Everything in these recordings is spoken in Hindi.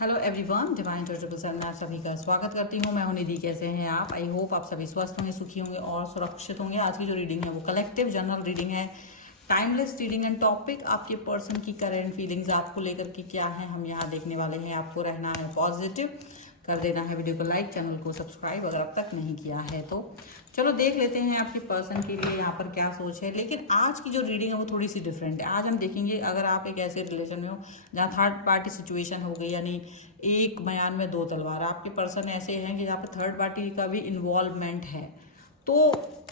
हेलो एवरीवन, डिवाइन ट्रिपल में आप सभी का स्वागत करती हूँ। मैं हूं निधि। कैसे हैं आप? आई होप आप सभी स्वस्थ होंगे, सुखी होंगे और सुरक्षित होंगे। आज की जो रीडिंग है वो कलेक्टिव जनरल रीडिंग है, टाइमलेस रीडिंग एंड टॉपिक आपके पर्सन की करेंट फीलिंग्स आपको लेकर के क्या है हम यहाँ देखने वाले हैं। आपको रहना है पॉजिटिव, कर देना है वीडियो को लाइक, चैनल को सब्सक्राइब अगर अब तक नहीं किया है तो। चलो देख लेते हैं आपके पर्सन के लिए यहाँ पर क्या सोच है। लेकिन आज की जो रीडिंग है वो थोड़ी सी डिफरेंट है। आज हम देखेंगे अगर आप एक ऐसे रिलेशन में हो जहाँ थर्ड पार्टी सिचुएशन हो गई, यानी एक बयान में दो तलवार, आपके पर्सन ऐसे हैं कि जहाँ पर थर्ड पार्टी का भी इन्वॉल्वमेंट है, तो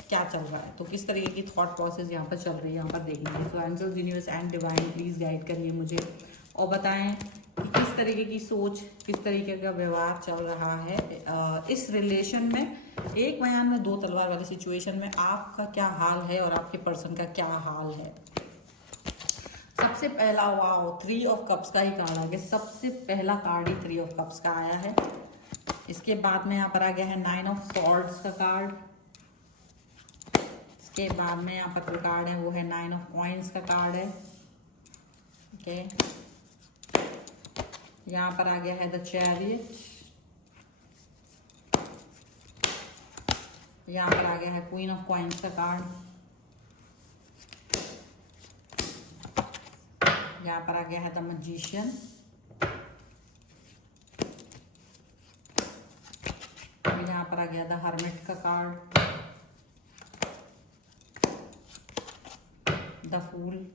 क्या चल रहा है, तो किस तरीके की थॉट प्रोसेस यहाँ पर चल रही है, यहाँ पर देखेंगे। तो angels, universe and divine please guide करिए मुझे और बताएं कि किस तरीके की सोच, किस तरीके का व्यवहार चल रहा है इस रिलेशन में। एक बयान में दो तलवार वाली सिचुएशन में आपका क्या हाल है और आपके पर्सन का क्या हाल है। सबसे पहला, वाओ, 3 ऑफ कप्स का ही कार्ड आ गया। सबसे पहला कार्ड ही 3 ऑफ कप्स का आया है। इसके बाद में यहाँ पर आ गया है 9 ऑफ सॉर्ड्स का कार्ड। इसके बाद में यहाँ पर जो कार्ड है वो है 9 ऑफ कॉइंस का कार्ड है। ओके, यहाँ पर आ गया है द चैरियट। यहाँ पर आ गया है क्वीन ऑफ कॉइंस का कार्ड। यहाँ पर आ गया है द मैजिशियन। यहाँ पर आ गया द हर्मिट का card, the fool,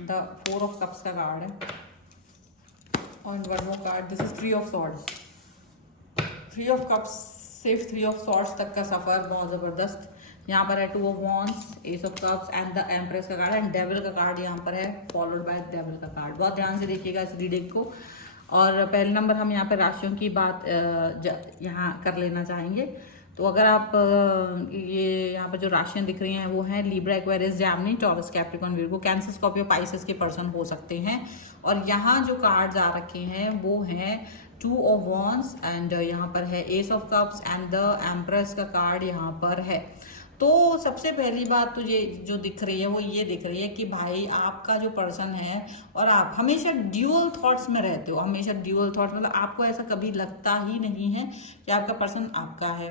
the 4 of cups का कार्ड है और one more card, this is 3 of swords. 3 of cups सिर्फ 3 ऑफ सॉर्ड्स तक का सफर बहुत जबरदस्त। यहाँ पर है 2 of wands, S of cups and the empress का कार्ड एंड डेविल का कार्ड यहाँ पर है, फॉलोड बाय डेविल का कार्ड। बहुत ध्यान से देखिएगा इस रीडिंग को। और पहले नंबर हम यहाँ पर राशियों की बात यहाँ कर लेना चाहेंगे। तो अगर आप ये यहाँ पर जो राशियां दिख रही हैं वो हैं Libra, Aquarius, Jaimini, taurus, Capricorn, Virgo, cancer, Scorpio, Pisces के पर्सन हो सकते हैं। और यहाँ जो कार्ड्स आ रखे हैं वो हैं 2 ऑफ वॉन्ड्स एंड यहाँ पर है S of cups and the empress का कार्ड यहाँ पर है। तो सबसे पहली बात तो ये जो दिख रही है वो ये दिख रही है कि भाई आपका जो पर्सन है और आप हमेशा ड्यूअल थॉट्स में रहते हो। हमेशा ड्यूअल थॉट्स, मतलब आपको ऐसा कभी लगता ही नहीं है कि आपका पर्सन आपका है,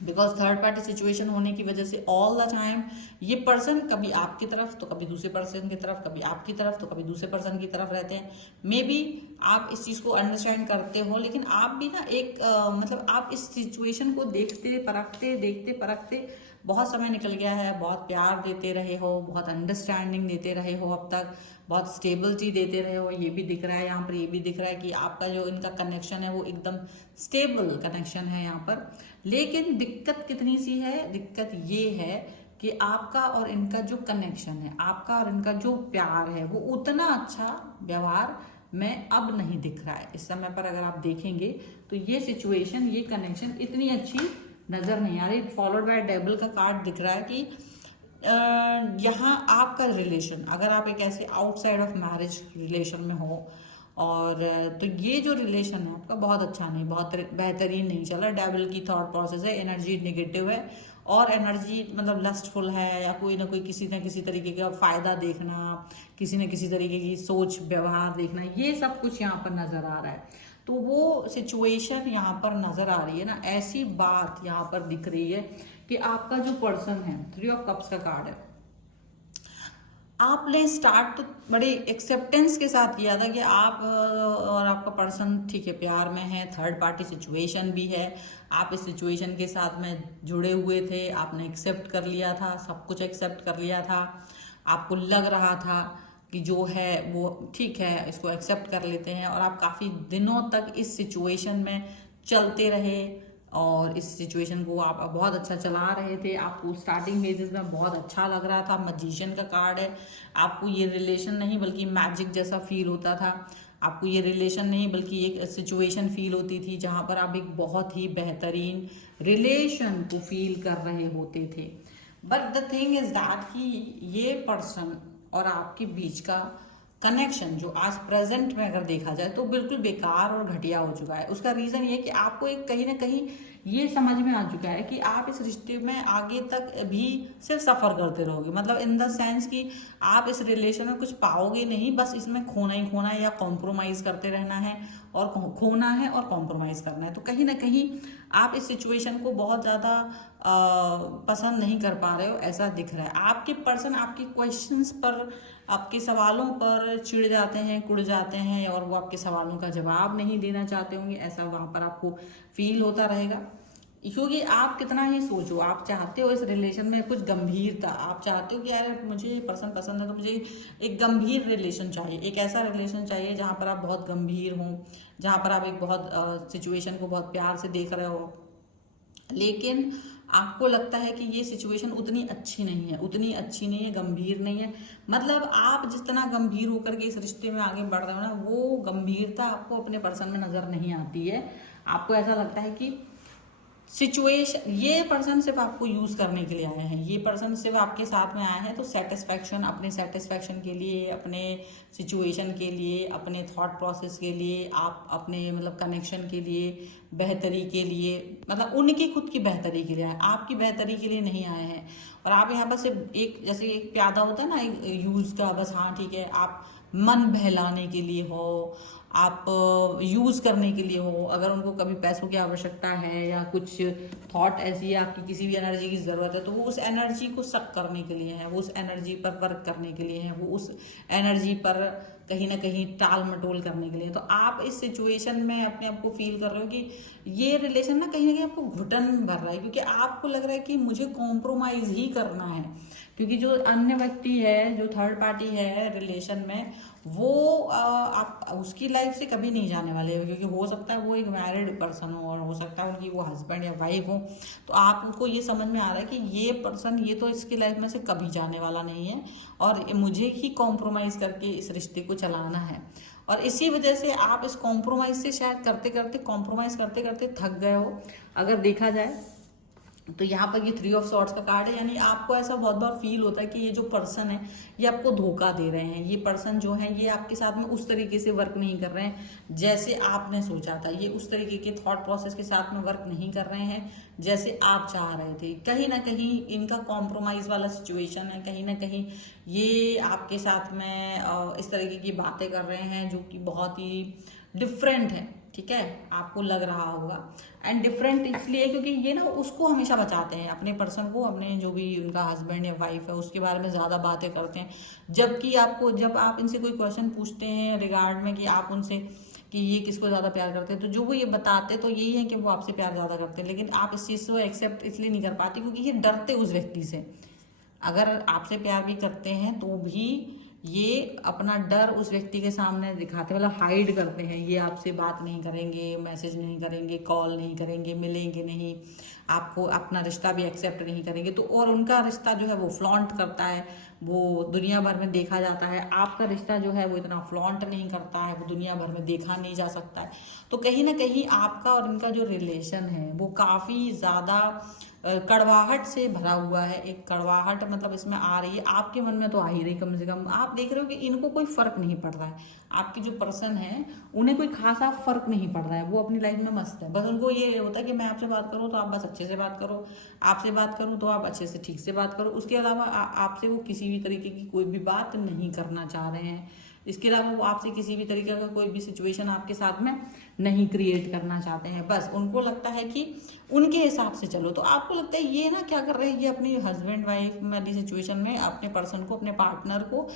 बिकॉज थर्ड पार्टी सिचुएशन होने की वजह से ऑल द टाइम ये पर्सन कभी आपकी तरफ तो कभी दूसरे पर्सन की तरफ, कभी आपकी तरफ तो कभी दूसरे पर्सन की तरफ रहते हैं। मे बी आप इस चीज़ को अंडरस्टैंड करते हो, लेकिन आप भी ना एक मतलब आप इस सिचुएशन को देखते परखते बहुत समय निकल गया है। बहुत प्यार देते रहे हो, बहुत अंडरस्टैंडिंग देते रहे हो, अब तक बहुत स्टेबिलिटी देते रहे हो। ये भी दिख रहा है यहाँ पर, ये भी दिख रहा है कि आपका जो इनका कनेक्शन है वो एकदम स्टेबल कनेक्शन है यहाँ पर। लेकिन दिक्कत कितनी सी है, दिक्कत ये है कि आपका और इनका जो कनेक्शन है, आपका और इनका जो प्यार है वो उतना अच्छा व्यवहार में अब नहीं दिख रहा है इस समय पर। अगर आप देखेंगे तो ये सिचुएशन, ये कनेक्शन इतनी अच्छी नजर नहीं आ रही। फॉलोड बाय डेविल का कार्ड दिख रहा है कि यहाँ आपका रिलेशन, अगर आप एक ऐसे आउटसाइड ऑफ मैरिज रिलेशन में हो और तो ये जो रिलेशन है आपका बहुत अच्छा नहीं, बहुत बेहतरीन नहीं चला। डेविल की थॉट प्रोसेस है, एनर्जी नेगेटिव है और एनर्जी मतलब लस्टफुल है, या कोई ना कोई किसी न किसी तरीके का फायदा देखना, किसी न किसी तरीके की सोच व्यवहार देखना, ये सब कुछ यहाँ पर नजर आ रहा है। तो वो सिचुएशन यहाँ पर नजर आ रही है ना, ऐसी बात यहाँ पर दिख रही है कि आपका जो पर्सन है, 3 ऑफ कप्स का कार्ड है, आपने स्टार्ट तो बड़े एक्सेप्टेंस के साथ किया था कि आप और आपका पर्सन ठीक है, प्यार में है, थर्ड पार्टी सिचुएशन भी है, आप इस सिचुएशन के साथ में जुड़े हुए थे, आपने एक्सेप्ट कर लिया था, सब कुछ एक्सेप्ट कर लिया था। आपको लग रहा था कि जो है वो ठीक है, इसको एक्सेप्ट कर लेते हैं, और आप काफ़ी दिनों तक इस सिचुएशन में चलते रहे और इस सिचुएशन को आप बहुत अच्छा चला रहे थे। आपको स्टार्टिंग फेजेस में बहुत अच्छा लग रहा था। मैजिशियन का कार्ड है, आपको ये रिलेशन नहीं बल्कि मैजिक जैसा फील होता था। आपको ये रिलेशन नहीं बल्कि एक सिचुएशन फील होती थी जहाँ पर आप एक बहुत ही बेहतरीन रिलेशन को फील कर रहे होते थे। But the thing is that कि ये पर्सन और आपके बीच का कनेक्शन जो आज प्रेजेंट में अगर देखा जाए तो बिल्कुल बेकार और घटिया हो चुका है। उसका रीज़न ये कि आपको एक कहीं ना कहीं ये समझ में आ चुका है कि आप इस रिश्ते में आगे तक भी सिर्फ सफ़र करते रहोगे, मतलब इन द सेंस कि आप इस रिलेशन में कुछ पाओगे नहीं, बस इसमें खोना ही खोना है या कॉम्प्रोमाइज़ करते रहना है, और खोना है और कॉम्प्रोमाइज़ करना है। तो कहीं ना कहीं आप इस सिचुएशन को बहुत ज़्यादा पसंद नहीं कर पा रहे हो, ऐसा दिख रहा है। आपके पर्सन आपके क्वेश्चंस पर, आपके सवालों पर चिढ़ जाते हैं, कुड़ जाते हैं, और वो आपके सवालों का जवाब नहीं देना चाहते होंगे, ऐसा वहाँ पर आपको फील होता रहेगा। क्योंकि आप कितना ही सोचो, आप चाहते हो इस रिलेशन में कुछ गंभीरता, आप चाहते हो कि यार मुझे ये पर्सन पसंद है तो मुझे एक गंभीर रिलेशन चाहिए, एक ऐसा रिलेशन चाहिए जहाँ पर आप बहुत गंभीर हों, जहाँ पर आप एक बहुत सिचुएशन को बहुत प्यार से देख रहे हो। लेकिन आपको लगता है कि ये सिचुएशन उतनी अच्छी नहीं है, उतनी अच्छी नहीं है, गंभीर नहीं है। मतलब आप जितना गंभीर होकर के इस रिश्ते में आगे बढ़ रहे हो ना, वो गंभीरता आपको अपने पर्सन में नज़र नहीं आती है। आपको ऐसा लगता है कि सिचुएशन, ये पर्सन सिर्फ आपको यूज़ करने के लिए आए हैं, ये पर्सन सिर्फ आपके साथ में आए हैं तो सेटिस्फैक्शन, अपने सेटिस्फैक्शन के लिए, अपने सिचुएशन के लिए, अपने थॉट प्रोसेस के लिए, आप अपने मतलब कनेक्शन के लिए, बेहतरी के लिए, मतलब उनकी खुद की बेहतरी के लिए आए, आपकी बेहतरी के लिए नहीं आए हैं। और आप यहाँ पर सिर्फ एक, जैसे एक प्यादा होता है ना एक यूज़ का, बस हाँ ठीक है, आप मन बहलाने के लिए हो, आप यूज़ करने के लिए हो, अगर उनको कभी पैसों की आवश्यकता है या कुछ थॉट ऐसी है, आपकी किसी भी एनर्जी की ज़रूरत है, तो वो उस एनर्जी को सक करने के लिए है, वो उस एनर्जी पर वर्क करने के लिए है, वो उस एनर्जी पर कहीं ना कहीं टाल मटोल करने के लिए। तो आप इस सिचुएशन में अपने आप को फील कर रहे हो कि ये रिलेशन ना कहीं आपको घुटन भर रहा है, क्योंकि आपको लग रहा है कि मुझे कॉम्प्रोमाइज़ ही करना है, क्योंकि जो अन्य व्यक्ति है, जो थर्ड पार्टी है रिलेशन में, वो आप उसकी लाइफ से कभी नहीं जाने वाले हो, क्योंकि हो सकता है वो एक मैरिड पर्सन हो, और हो सकता है उनकी वो हस्बैंड या वाइफ हो। तो आपको ये समझ में आ रहा है कि ये पर्सन, ये तो इसकी लाइफ में से कभी जाने वाला नहीं है, और मुझे ही कॉम्प्रोमाइज़ करके इस रिश्ते को चलाना है। और इसी वजह से आप इस कॉम्प्रोमाइज़ से शायद करते करते, कॉम्प्रोमाइज़ करते करते थक गए हो, अगर देखा जाए तो। यहाँ पर ये 3 ऑफ सॉर्ड्स का कार्ड है, यानी आपको ऐसा बहुत बार फील होता है कि ये जो पर्सन है ये आपको धोखा दे रहे हैं, ये पर्सन जो है ये आपके साथ में उस तरीके से वर्क नहीं कर रहे हैं जैसे आपने सोचा था, ये उस तरीके के थॉट प्रोसेस के साथ में वर्क नहीं कर रहे हैं जैसे आप चाह रहे थे। कहीं ना कहीं इनका कॉम्प्रोमाइज़ वाला सिचुएशन है, कहीं ना कहीं ये आपके साथ में इस तरीके की बातें कर रहे हैं जो कि बहुत ही डिफरेंट है, ठीक है, आपको लग रहा होगा। एंड डिफरेंट इसलिए क्योंकि ये ना उसको हमेशा बचाते हैं, अपने पर्सन को, अपने जो भी उनका हस्बैंड या वाइफ है उसके बारे में ज़्यादा बातें करते हैं, जबकि आपको, जब आप इनसे कोई क्वेश्चन पूछते हैं रिगार्ड में कि आप उनसे कि ये किसको ज़्यादा प्यार करते हैं, तो जो वो ये बताते तो यही है कि वो आपसे प्यार ज़्यादा करते हैं। लेकिन आप इस चीज़ को एक्सेप्ट इसलिए नहीं कर पाती क्योंकि ये डरते उस व्यक्ति से। अगर आपसे प्यार भी करते हैं तो भी ये अपना डर उस व्यक्ति के सामने दिखाते, मतलब हाइड करते हैं, ये आपसे बात नहीं करेंगे, मैसेज नहीं करेंगे, कॉल नहीं करेंगे, मिलेंगे नहीं, आपको अपना रिश्ता भी एक्सेप्ट नहीं करेंगे। तो और उनका रिश्ता जो है वो फ्लॉन्ट करता है, वो दुनिया भर में देखा जाता है। आपका रिश्ता जो है वो इतना फ्लॉन्ट नहीं करता है, वो दुनिया भर में देखा नहीं जा सकता है। तो कहीं ना कहीं आपका और इनका जो रिलेशन है वो काफ़ी ज़्यादा कड़वाहट से भरा हुआ है। एक कड़वाहट मतलब इसमें आ रही है, आपके मन में तो आ ही रही, कम से कम आप देख रहे हो कि इनको कोई फर्क नहीं पड़ रहा है, आपकी जो पर्सन है उन्हें कोई खासा फर्क नहीं पड़ रहा है, वो अपनी लाइफ में मस्त है। बस उनको ये होता है कि मैं आपसे बात करूँ तो आप बस अच्छे से बात करो, आपसे बात करूँ तो आप अच्छे से ठीक से बात करो, उसके अलावा आपसे वो किसी भी तरीके की कोई भी बात नहीं करना चाह रहे हैं। इसके अलावा वो आपसे किसी भी तरीके का कोई भी सिचुएशन आपके साथ में नहीं क्रिएट करना चाहते हैं। बस उनको लगता है कि उनके हिसाब से चलो। तो आपको लगता है ये ना क्या कर रहे हैं, ये अपनी हस्बैंड वाइफ वाली सिचुएशन में अपने पर्सन को, अपने पार्टनर को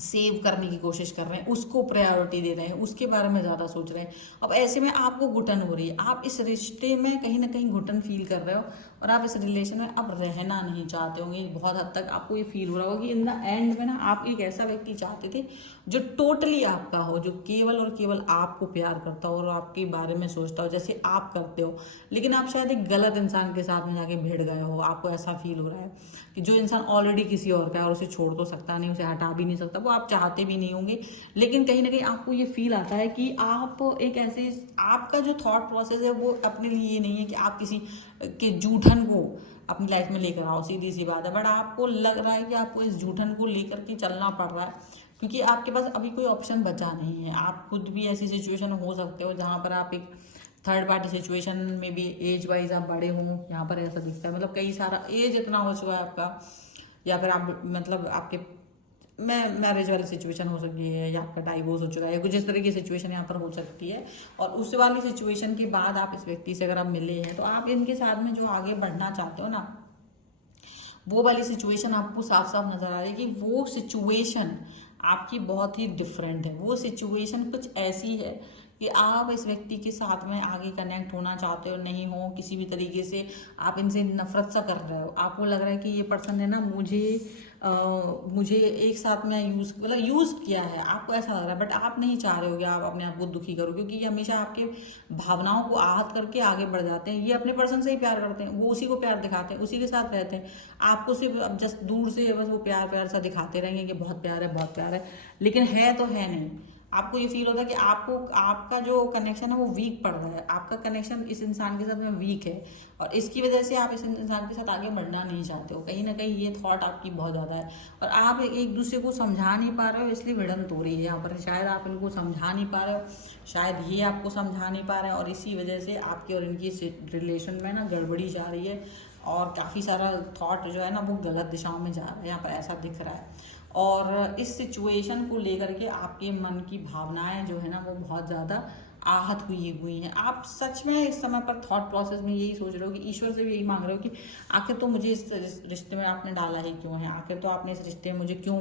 सेव करने की कोशिश कर रहे हैं, उसको प्रायोरिटी दे रहे हैं, उसके बारे में ज़्यादा सोच रहे हैं। अब ऐसे में आपको घुटन हो रही है, आप इस रिश्ते में कहीं ना कहीं घुटन फील कर रहे हो, और आप इस रिलेशन में अब रहना नहीं चाहते होंगे। बहुत हद तक आपको ये फील हो रहा होगा कि इन द एंड में ना आप एक ऐसा व्यक्ति चाहते थे जो टोटली आपका हो, जो केवल और केवल आपको प्यार करता हो और आपके बारे में सोचता हो जैसे आप करते हो। लेकिन आप शायद एक गलत इंसान के साथ में जाके भिड़ गए हो, आपको ऐसा फील हो रहा है कि जो इंसान ऑलरेडी किसी और का है और उसे छोड़ तो सकता नहीं, उसे हटा भी नहीं सकता, वो आप चाहते भी नहीं होंगे। लेकिन कहीं ना कहीं आपको ये फील आता है कि आप एक ऐसे, आपका जो थॉट प्रोसेस है वो अपने लिए ये नहीं है कि आप किसी के जूठन को अपनी लाइफ में लेकर आओ, सीधी सी बात है। बट आपको लग रहा है कि आपको इस जूठन को लेकर के चलना पड़ रहा है क्योंकि आपके पास अभी कोई ऑप्शन बचा नहीं है। आप खुद भी ऐसी सिचुएशन हो सकते हो जहाँ पर आप एक थर्ड पार्टी सिचुएशन में भी एज वाइज आप बड़े हों, यहाँ पर ऐसा दिखता है, मतलब कई सारा एज इतना हो चुका है आपका, या फिर आप मतलब आपके मैरिज वाली सिचुएशन हो सकती है, या आपका डाइवोर्स हो चुका है, कुछ इस तरह की सिचुएशन यहाँ पर हो सकती है। और उस वाली सिचुएशन के बाद आप इस व्यक्ति से अगर आप मिले हैं तो आप इनके साथ में जो आगे बढ़ना चाहते हो ना, वो वाली सिचुएशन आपको साफ साफ नजर आ रही है कि वो सिचुएशन आपकी बहुत ही डिफरेंट है। वो सिचुएशन कुछ ऐसी है कि आप इस व्यक्ति के साथ में आगे कनेक्ट होना चाहते हो, नहीं हो, किसी भी तरीके से आप इनसे नफरत सा कर रहे हो, आपको लग रहा है कि ये पर्सन है ना मुझे एक साथ में यूज़ किया है, आपको ऐसा लग रहा है, बट आप नहीं चाह रहे हो कि आप अपने आप को दुखी करो, क्योंकि ये हमेशा आपके भावनाओं को आहत करके आगे बढ़ जाते हैं। ये अपने पर्सन से ही प्यार करते हैं, वो उसी को प्यार दिखाते हैं, उसी के साथ रहते हैं, आपको सिर्फ अब जस्ट दूर से बस वो प्यार प्यार सा दिखाते रहेंगे कि बहुत प्यार है बहुत प्यार है, लेकिन है तो है नहीं। आपको ये फील होता है कि आपको आपका जो कनेक्शन है वो वीक पड़ रहा है, आपका कनेक्शन इस इंसान के साथ में वीक है, और इसकी वजह से आप इस इंसान के साथ आगे बढ़ना नहीं चाहते हो। कहीं ना कहीं ये थॉट आपकी बहुत ज़्यादा है, और आप एक दूसरे को समझा नहीं पा रहे हो, इसलिए भिड़ंत हो रही है यहाँ पर। शायद आप इनको समझा नहीं पा रहे हो, शायद ये आपको समझा नहीं पा रहे हैं, और इसी वजह से आपकी और इनकी रिलेशन में ना गड़बड़ी जा रही है, और काफ़ी सारा थॉट जो है ना वो गलत दिशाओं में जा रहा है, यहाँ पर ऐसा दिख रहा है। और इस सिचुएशन को लेकर के आपके मन की भावनाएं जो है ना वो बहुत ज़्यादा आहत हुई हैं। आप सच में इस समय पर थॉट प्रोसेस में यही सोच रहे हो कि ईश्वर से भी यही मांग रहे हो कि आखिर तो मुझे इस रिश्ते में आपने डाला ही क्यों है, आखिर तो आपने इस रिश्ते में मुझे क्यों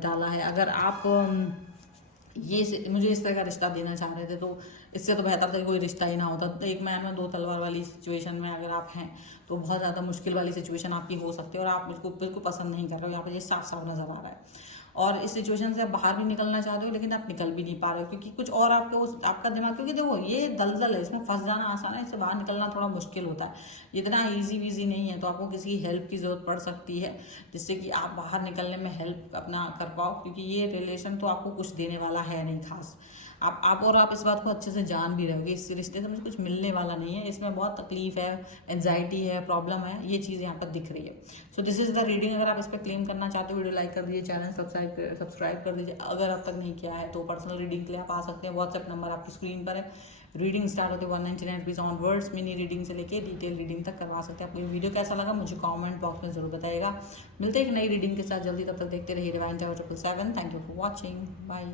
डाला है। अगर आप मुझे इस तरह का रिश्ता देना चाह रहे थे तो इससे तो बेहतर था कि कोई रिश्ता ही ना होता। तो एक मैन में दो तलवार वाली सिचुएशन में अगर आप हैं तो बहुत ज़्यादा मुश्किल वाली सिचुएशन आपकी हो सकती है, और आप मुझको बिल्कुल पसंद नहीं कर रहे हो, यहाँ पर ये साफ साफ नजर आ रहा है। और इस सिचुएशन से आप बाहर भी निकलना चाहते हो, लेकिन आप निकल भी नहीं पा रहे हो, क्योंकि कुछ और आपका दिमाग, क्योंकि देखो ये दलदल है, इसमें फंस जाना आसान है, इससे बाहर निकलना थोड़ा मुश्किल होता है, इतना ईजी वीजी नहीं है। तो आपको किसी की हेल्प की ज़रूरत पड़ सकती है, जिससे कि आप बाहर निकलने में हेल्प अपना कर पाओ, क्योंकि ये रिलेशन तो आपको कुछ देने वाला है नहीं खास। आप इस बात को अच्छे से जान भी रहे हो कि इस रिश्ते से मुझे कुछ मिलने वाला नहीं है, इसमें बहुत तकलीफ है, एंजाइटी है, प्रॉब्लम है, ये चीज़ यहाँ पर दिख रही है। So this is the reading. अगर आप इस पर क्लेम करना चाहते हो, वीडियो लाइक कर दीजिए, चैनल सब्सक्राइब कर दीजिए। अगर अब तक नहीं किया है तो पर्सनल रीडिंग के लिए आप आ सकते हैं, व्हाट्सएप नंबर आपकी स्क्रीन पर है। रीडिंग स्टार्ट होते 199 रुपीज़ ऑनवर्ड्स, मिनी रीडिंग से लेके डिटेल रीडिंग तक करवा सकते हैं। आपको ये वीडियो कैसा लगा मुझे कमेंट बॉक्स में जरूर बताइएगा। मिलते हैं एक नई रीडिंग के साथ जल्दी, तब तक देखते रहिए divine tower 777। Thank you for watching, bye.